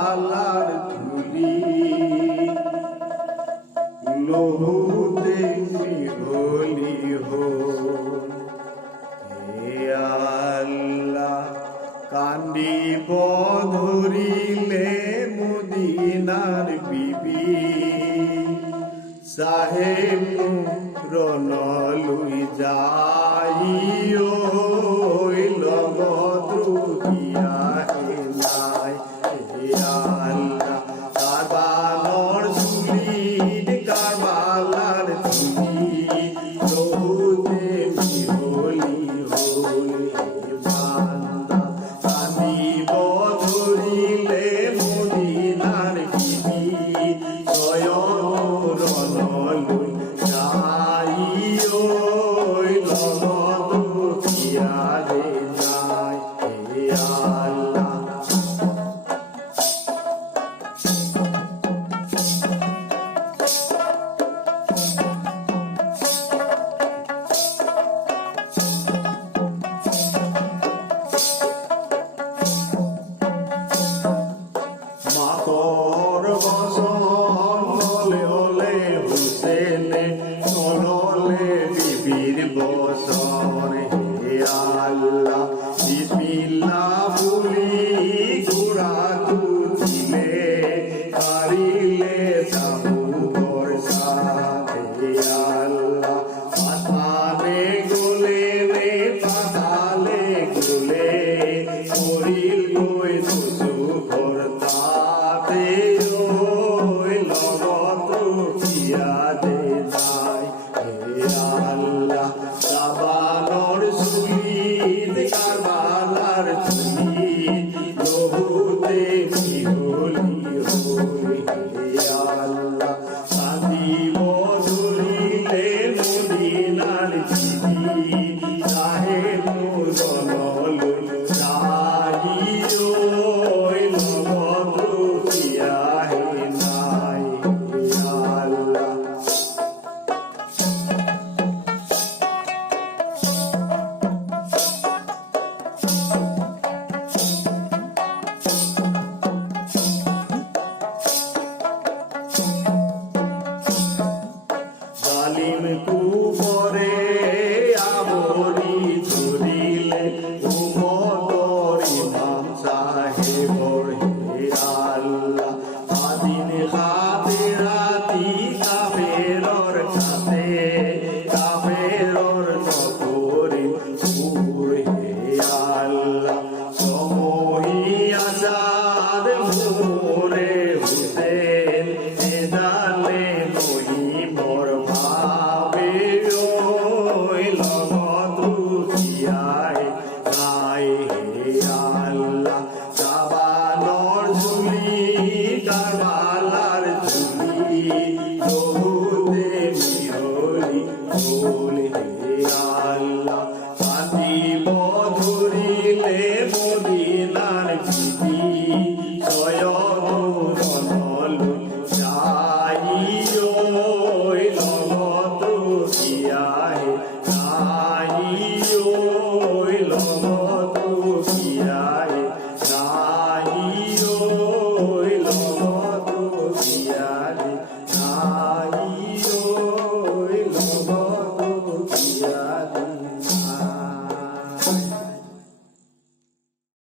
কারবালার ধুলি লহুতে মিহলি হল। হে আল্লাহ কান্দিব ধরিলে মদিনার বিবি সাহেব রনলুই যাইও লগত রুহিয়া নাই। হে আল্লাহ কারবালার ধুলি কারবালার ধুলি লহুতে মিহলি হল। হে বান্দা কান্দিব ধরিলে মদিনার বিবি স্বয়ং রনলুই যাইও লগত রুহিয়া নাই। হে আল্লাহ মাতর বসন হলে হলে হুসেনে চললে বিবির বসন। হে আল্লাহ বিসমিল্লাহ বলি ঘোড়া তুলে কারিলে সাবু বর্ষাত। হে আল্লাহ আসমানে গোলে রে পাতালে গোলে করিল গই তুসু ভরতাতে ওই লগত রুহিয়া নাই। হে আল্লাহ কারবালার সুলিদ কারবালার ধুলি লহুতে মিহলি হল। হে আল্লাহ কান্দিব ধরিলে মদিনার বিবি সাহেব রনলুই যাইও লগত রুহিয়া নাই। হে আল্লাহ জালিম কুফরে আমরি ধরিলে উম্মতর ইমাম সাহেবর। হে আল্লাহ আদিন খাতে রাতি কাফেরর কাছে কাফেরর নকরি সুর। হে আল্লাহ সমহি আজাদ মোরে হুসেন এদালে নহি মোর ভাবে ওই লগত রুহিয়া নাই। হে আল্লাহ কারবালার ধুলি কারবালার ধুলি লহুতে মিহলি হল।